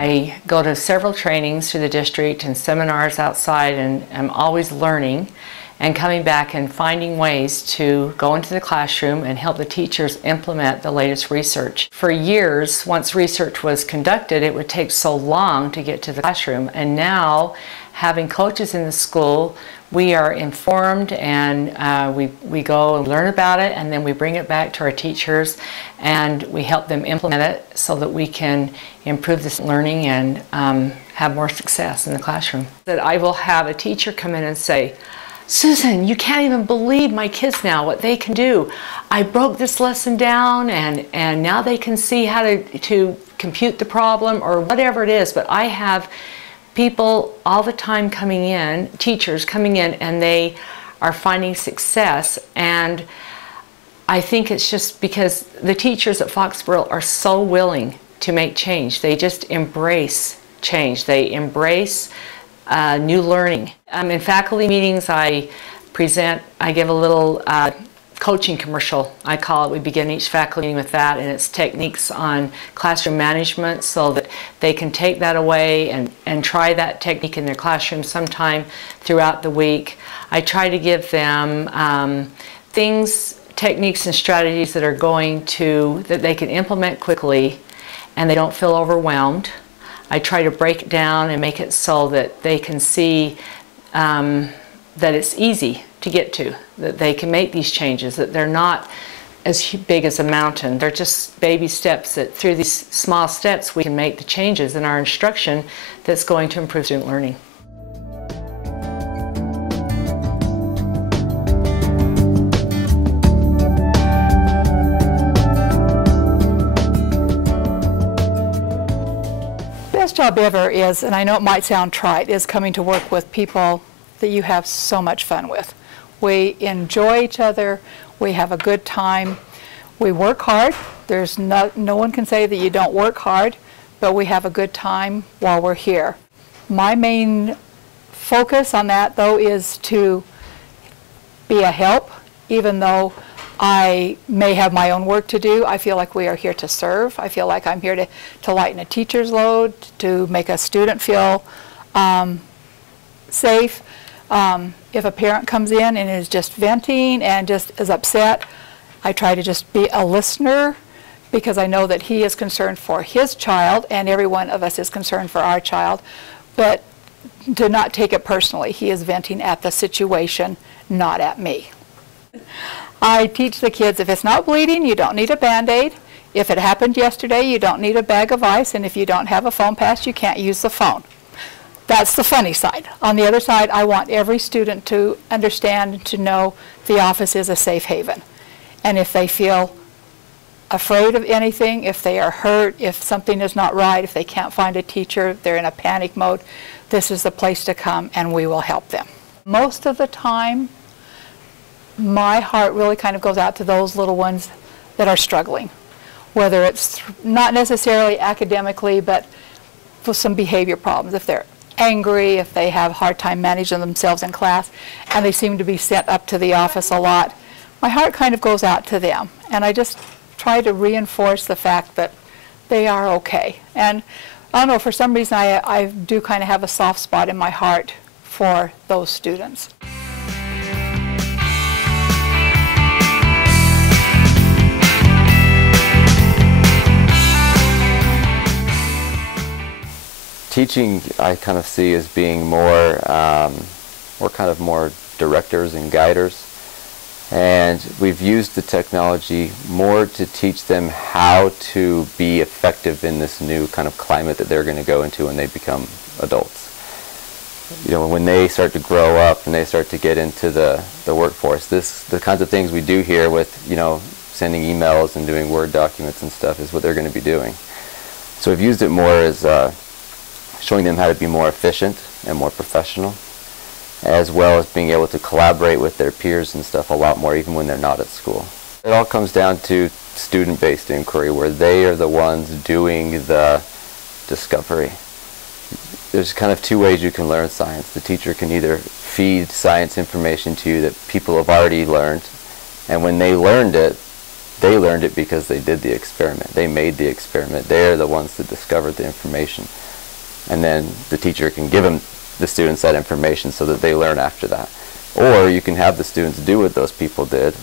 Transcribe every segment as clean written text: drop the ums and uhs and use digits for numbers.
I go to several trainings through the district and seminars outside, and I'm always learning and coming back and finding ways to go into the classroom and help the teachers implement the latest research. For years, once research was conducted, it would take so long to get to the classroom, and now having coaches in the school, we are informed, and we go and learn about it, and then we bring it back to our teachers and we help them implement it so that we can improve this learning and have more success in the classroom. That I will have a teacher come in and say, "Susan, you can't even believe my kids now, what they can do. I broke this lesson down and now they can see how to compute the problem," or whatever it is. But I have people all the time coming in, teachers coming in, and they are finding success. And I think it's just because the teachers at Foxboro are so willing to make change. They just embrace change. They embrace new learning. In faculty meetings, I give a little coaching commercial, I call it. We begin each faculty meeting with that, and it's techniques on classroom management so that they can take that away and try that technique in their classroom sometime throughout the week. I try to give them techniques and strategies that are that they can implement quickly and they don't feel overwhelmed. I try to break it down and make it so that they can see that it's easy to get to, that they can make these changes, that they're not as big as a mountain. They're just baby steps, that through these small steps we can make the changes in our instruction that's going to improve student learning. Best job ever is, and I know it might sound trite, is coming to work with people that you have so much fun with. We enjoy each other, we have a good time, we work hard. There's no one can say that you don't work hard, but we have a good time while we're here. My main focus on that, though, is to be a help. Even though I may have my own work to do, I feel like we are here to serve. I feel like I'm here to lighten a teacher's load, to make a student feel safe. If a parent comes in and is just venting and just is upset, I try to just be a listener, because I know that he is concerned for his child and every one of us is concerned for our child, but to not take it personally. He is venting at the situation, not at me. I teach the kids, if it's not bleeding, you don't need a Band-Aid. If it happened yesterday, you don't need a bag of ice, and if you don't have a phone pass, you can't use the phone. That's the funny side. On the other side, I want every student to understand and to know the office is a safe haven. And if they feel afraid of anything, if they are hurt, if something is not right, if they can't find a teacher, they're in a panic mode, this is the place to come and we will help them. Most of the time, my heart really kind of goes out to those little ones that are struggling, whether it's not necessarily academically, but with some behavior problems. If they're angry, if they have a hard time managing themselves in class, and they seem to be sent up to the office a lot, my heart kind of goes out to them. And I just try to reinforce the fact that they are okay. And I don't know, for some reason I do kind of have a soft spot in my heart for those students. Teaching, I kind of see as being more directors and guiders, and we've used the technology more to teach them how to be effective in this new kind of climate that they're going to go into when they become adults. You know, when they start to grow up and they start to get into the workforce, the kinds of things we do here with, you know, sending emails and doing Word documents and stuff is what they're going to be doing. So we've used it more as showing them how to be more efficient and more professional, as well as being able to collaborate with their peers and stuff a lot more even when they're not at school. It all comes down to student-based inquiry, where they are the ones doing the discovery. There's kind of two ways you can learn science. The teacher can either feed science information to you that people have already learned, and when they learned it, They learned it because they did the experiment. They made the experiment. They're the ones that discovered the information. And then the teacher can give them, the students, that information so that they learn after that. Or you can have the students do what those people did,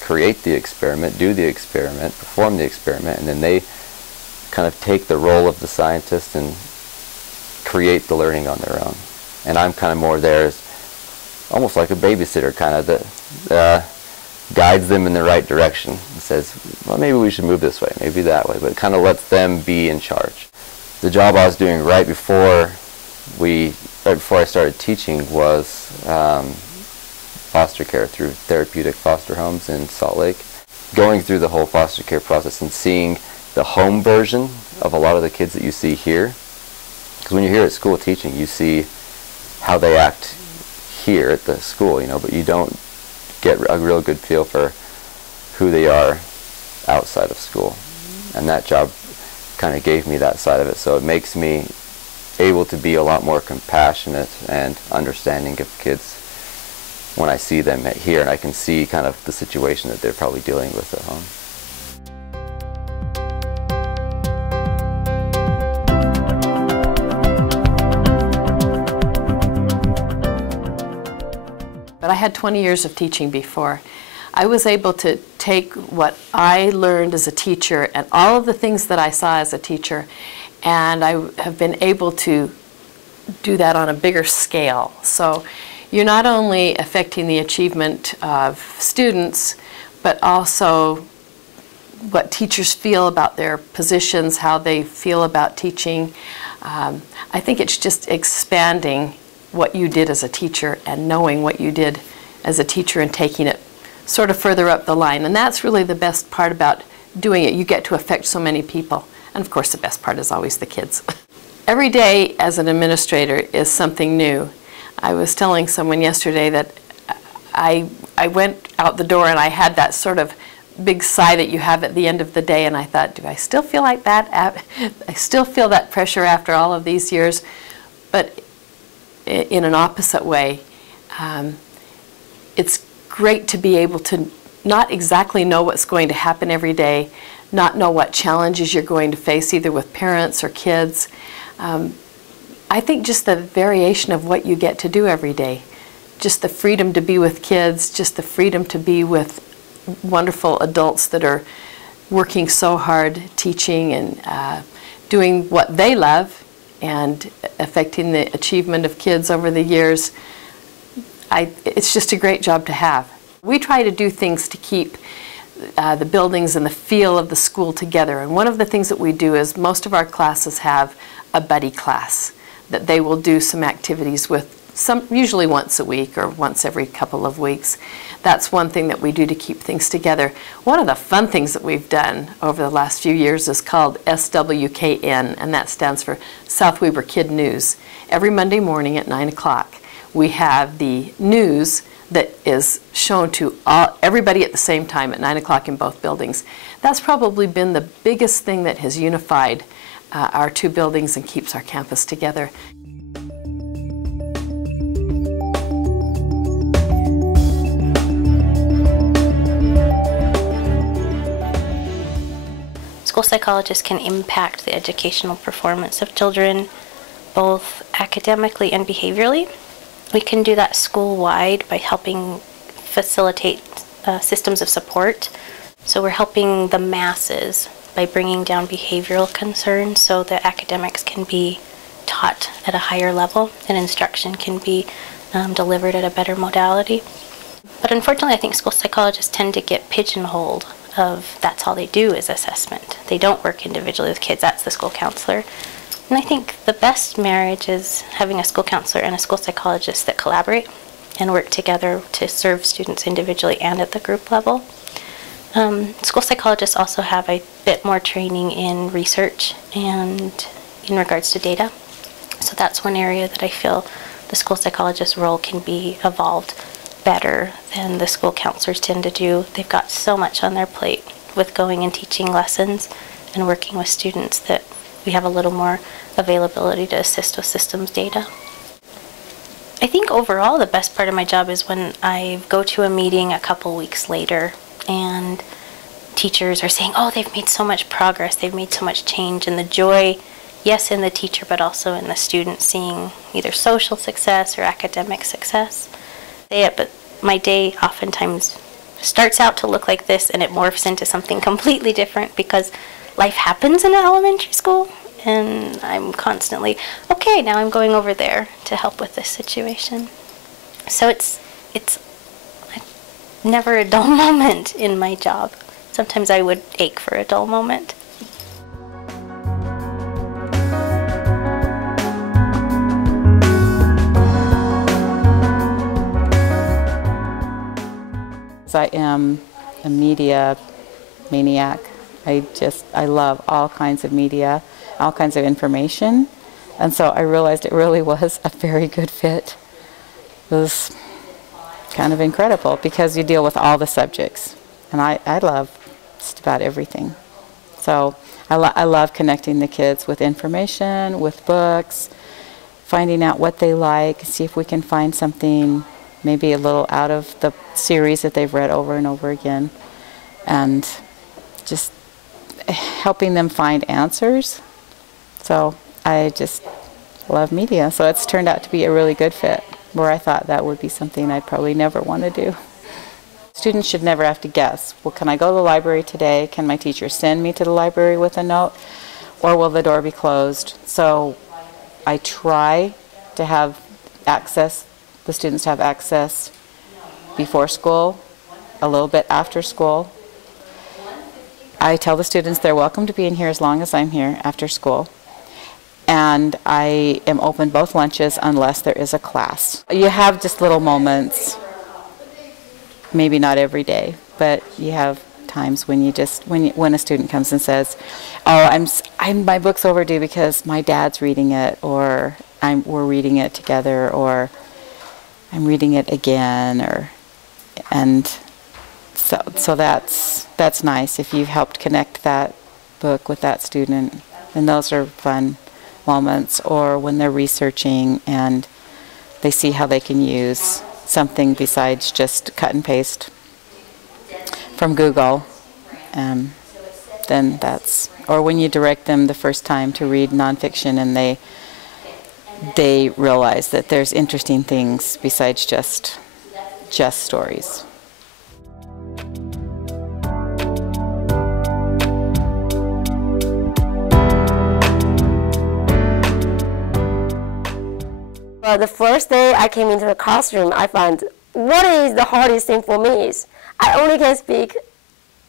create the experiment, do the experiment, perform the experiment, and then they kind of take the role of the scientist and create the learning on their own. And I'm kind of more there as almost like a babysitter, kind of, that guides them in the right direction and says, well, maybe we should move this way, maybe that way, but it kind of lets them be in charge. The job I was doing right before I started teaching was foster care through therapeutic foster homes in Salt Lake. Going through the whole foster care process and seeing the home version of a lot of the kids that you see here. Because when you're here at school teaching, you see how they act here at the school, you know, but you don't get a real good feel for who they are outside of school. And that job kind of gave me that side of it, so it makes me able to be a lot more compassionate and understanding of kids when I see them here, and I can see kind of the situation that they're probably dealing with at home. But I had 20 years of teaching before. I was able to take what I learned as a teacher and all of the things that I saw as a teacher, and I have been able to do that on a bigger scale. So you're not only affecting the achievement of students, but also what teachers feel about their positions, how they feel about teaching. I think it's just expanding what you did as a teacher and knowing what you did as a teacher and taking it sort of further up the line. And that's really the best part about doing it. You get to affect so many people. And of course the best part is always the kids. Every day as an administrator is something new. I was telling someone yesterday that I went out the door and I had that sort of big sigh that you have at the end of the day, and I thought, do I still feel like that? I still feel that pressure after all of these years, but in an opposite way. It's great to be able to not exactly know what's going to happen every day, not know what challenges you're going to face either with parents or kids. I think just the variation of what you get to do every day, just the freedom to be with kids, just the freedom to be with wonderful adults that are working so hard, teaching and doing what they love and affecting the achievement of kids over the years. It's just a great job to have. We try to do things to keep the buildings and the feel of the school together. And one of the things that we do is most of our classes have a buddy class that they will do some activities with, usually once a week or once every couple of weeks. That's one thing that we do to keep things together. One of the fun things that we've done over the last few years is called SWKN, and that stands for South Weber Kid News. Every Monday morning at 9 o'clock, we have the news that is shown to everybody at the same time at 9 o'clock in both buildings. That's probably been the biggest thing that has unified our two buildings and keeps our campus together. School psychologists can impact the educational performance of children, both academically and behaviorally. We can do that school-wide by helping facilitate systems of support. So we're helping the masses by bringing down behavioral concerns so that academics can be taught at a higher level and instruction can be delivered at a better modality. But unfortunately, I think school psychologists tend to get pigeonholed of that's all they do is assessment. They don't work individually with kids. That's the school counselor. And I think the best marriage is having a school counselor and a school psychologist that collaborate and work together to serve students individually and at the group level. School psychologists also have a bit more training in research and in regards to data. So that's one area that I feel the school psychologist role can be evolved better than the school counselors tend to do. They've got so much on their plate with going and teaching lessons and working with students that we have a little more availability to assist with systems data. I think overall the best part of my job is when I go to a meeting a couple weeks later and teachers are saying, oh, they've made so much progress, they've made so much change, and the joy, yes, in the teacher, but also in the student seeing either social success or academic success. But my day oftentimes starts out to look like this, and it morphs into something completely different because life happens in an elementary school, and I'm constantly, okay, now I'm going over there to help with this situation. So it's never a dull moment in my job. Sometimes I would ache for a dull moment. I am a media maniac. I love all kinds of media, all kinds of information. And so I realized it really was a very good fit. It was kind of incredible because you deal with all the subjects. And I love just about everything. So I love connecting the kids with information, with books, finding out what they like, see if we can find something maybe a little out of the series that they've read over and over again, and just helping them find answers. So I just love media. So it's turned out to be a really good fit, where I thought that would be something I'd probably never want to do. Students should never have to guess, well, can I go to the library today? Can my teacher send me to the library with a note? Or will the door be closed? So I try to have access, the students have access before school, a little bit after school. I tell the students they're welcome to be in here as long as I'm here after school. And I am open both lunches unless there is a class. You have just little moments, maybe not every day, but you have times when you just, when a student comes and says, oh, my book's overdue because my dad's reading it, or we're reading it together, or I'm reading it again, and so that's nice if you've helped connect that book with that student, and those are fun moments. Or when they're researching and they see how they can use something besides just cut and paste from Google, then or when you direct them the first time to read nonfiction and they realize that there's interesting things besides just stories. Well, the first day I came into the classroom, I found what is the hardest thing for me is I only can speak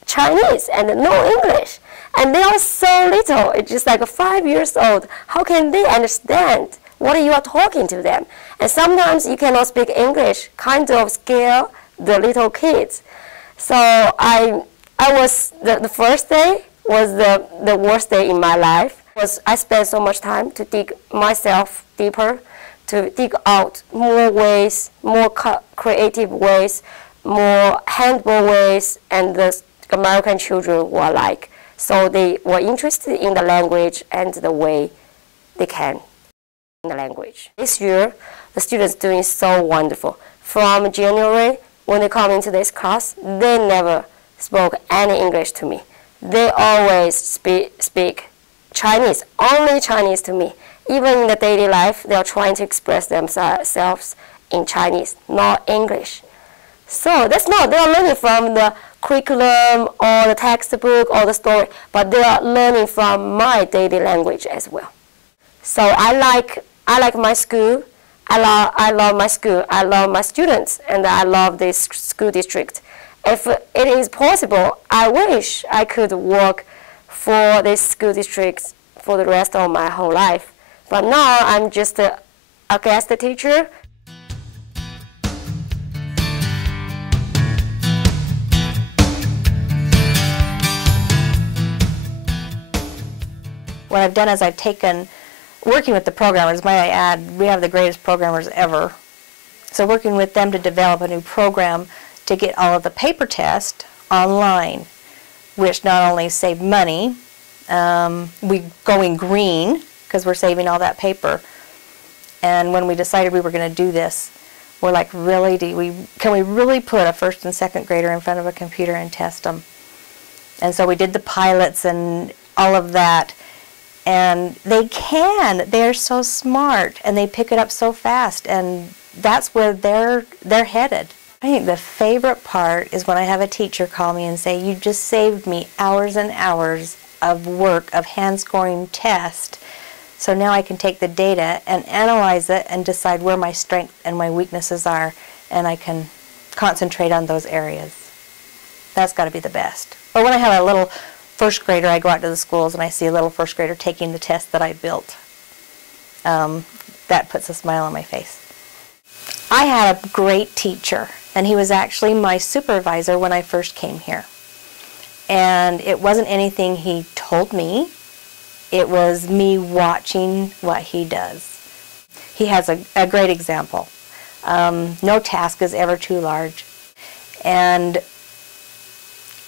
Chinese and no English. And they are so little, it's just like 5 years old. How can they understand what you are talking to them? And sometimes you cannot speak English, kind of scare the little kids. So I was, the first day was the worst day in my life. I spent so much time to dig myself deeper, to dig out more ways, more creative ways, more handball ways, and the American children were like. So they were interested in the language and the way they can in the language. This year, the students doing so wonderful. From January, when they come into this class, they never spoke any English to me. They always speak Chinese, only Chinese to me. Even in the daily life, they are trying to express themselves in Chinese, not English. So that's not, they are learning from the curriculum or the textbook or the story, but they are learning from my daily language as well. So I like my school, I love my school, I love my students, and I love this school district. If it is possible, I wish I could work for this school district for the rest of my whole life. But now I'm just a guest teacher. What I've done is I've taken, working with the programmers, might I add, we have the greatest programmers ever. So working with them to develop a new program to get all of the paper tests online, which not only saved money, we going green because we're saving all that paper. And when we decided we were going to do this, we're like, really, can we really put a first and second grader in front of a computer and test them? And so we did the pilots and all of that. And they're so smart, and they pick it up so fast, and that's where they're headed. I think the favorite part is when I have a teacher call me and say, "You just saved me hours and hours of work, of hand-scoring tests, so now I can take the data and analyze it and decide where my strengths and my weaknesses are, and I can concentrate on those areas." That's got to be the best. Or when I have a little first grader, I go out to the schools and I see a little first grader taking the test that I built. That puts a smile on my face. I had a great teacher, and he was actually my supervisor when I first came here. And it wasn't anything he told me. It was me watching what he does. He has a great example. No task is ever too large. And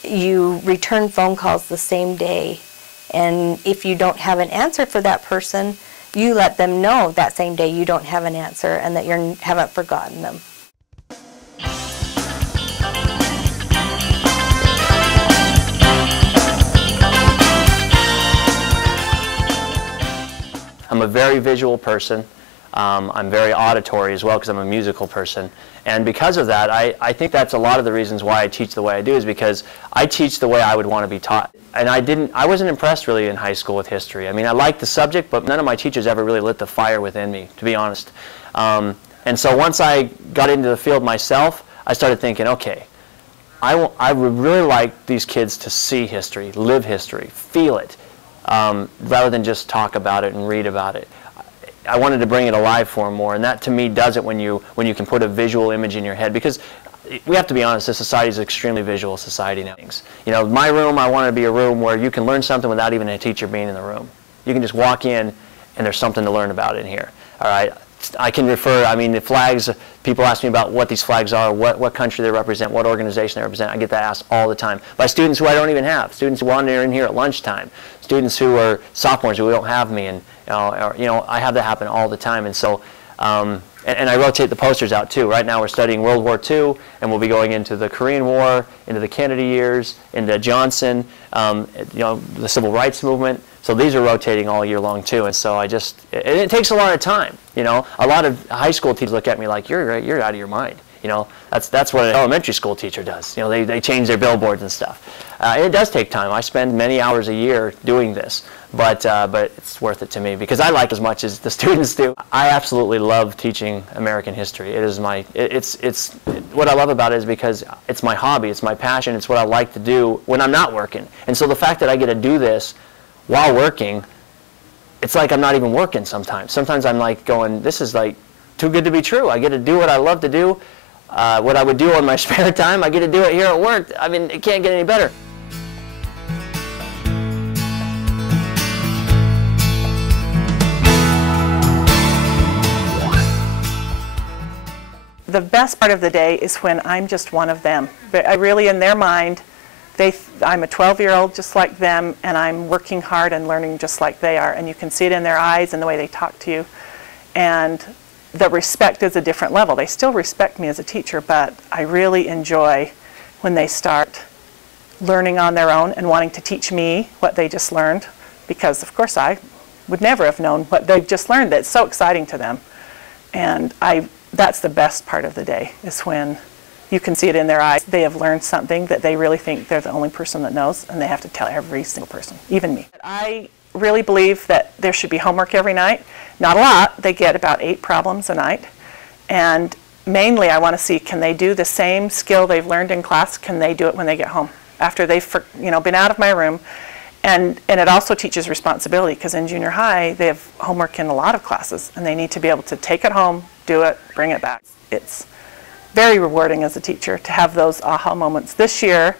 you return phone calls the same day, and if you don't have an answer for that person, you let them know that same day you don't have an answer and that you haven't forgotten them. I'm a very visual person. I'm very auditory as well because I'm a musical person. And because of that, I think that's a lot of the reasons why I teach the way I do, is because I teach the way I would want to be taught. And I wasn't impressed really in high school with history. I mean, I liked the subject, but none of my teachers ever really lit the fire within me, to be honest. And so once I got into the field myself, I started thinking, okay, I would really like these kids to see history, live history, feel it, rather than just talk about it and read about it. I wanted to bring it alive for them more, and that to me does it when you can put a visual image in your head, because we have to be honest, this society is an extremely visual society now. You know, my room, I want it to be a room where you can learn something without even a teacher being in the room. You can just walk in and there's something to learn about in here. All right, I can refer, I mean, the flags, people ask me about what these flags are, what country they represent, what organization they represent. I get that asked all the time by students who I don't even have, students who wander in here at lunchtime, students who are sophomores who don't have me, and I have that happen all the time. And so, and I rotate the posters out too. Right now we're studying World War II, and we'll be going into the Korean War, into the Kennedy years, into Johnson, the Civil Rights Movement. So these are rotating all year long too. And so it takes a lot of time. You know, a lot of high school teachers look at me like, you're out of your mind. You know, that's what an elementary school teacher does. You know, they change their billboards and stuff. It does take time. I spend many hours a year doing this, but it's worth it to me because I like as much as the students do. I absolutely love teaching American history. It is what I love about it is because it's my hobby, it's my passion, it's what I like to do when I'm not working. And so the fact that I get to do this while working, it's like I'm not even working sometimes. Sometimes I'm like going, this is like too good to be true. I get to do what I love to do. What I would do on my spare time, I get to do it here at work. I mean, it can't get any better. The best part of the day is when I'm just one of them. But I really, in their mind, I'm a 12-year-old just like them, and I'm working hard and learning just like they are. And you can see it in their eyes and the way they talk to you. And the respect is a different level. They still respect me as a teacher, but I really enjoy when they start learning on their own and wanting to teach me what they just learned, because of course I would never have known what they've just learned. That's so exciting to them. And that's the best part of the day, is when you can see it in their eyes. They have learned something that they really think they're the only person that knows, and they have to tell every single person, even me. I really believe that there should be homework every night. Not a lot. They get about 8 problems a night. And mainly I want to see, can they do the same skill they've learned in class, can they do it when they get home, after they've been out of my room. And it also teaches responsibility, because in junior high they have homework in a lot of classes, and they need to be able to take it home, do it, bring it back. It's very rewarding as a teacher to have those aha moments. This year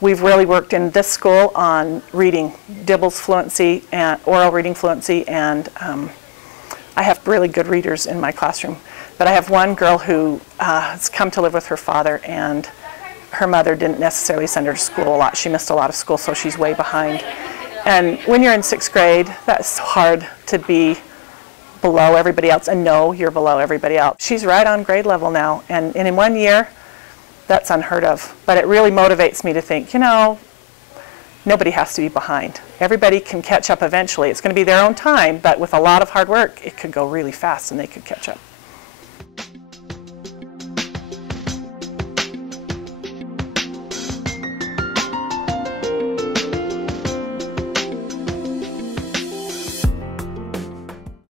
we've really worked in this school on reading, Dibble's fluency and oral reading fluency, and I have really good readers in my classroom. But I have one girl who has come to live with her father, and her mother didn't necessarily send her to school a lot. She missed a lot of school, so she's way behind. And when you're in 6th grade, that's hard to be below everybody else and know you're below everybody else. She's right on grade level now, and in 1 year, that's unheard of. But it really motivates me to think, nobody has to be behind. Everybody can catch up eventually. It's going to be their own time, but with a lot of hard work, it could go really fast and they could catch up.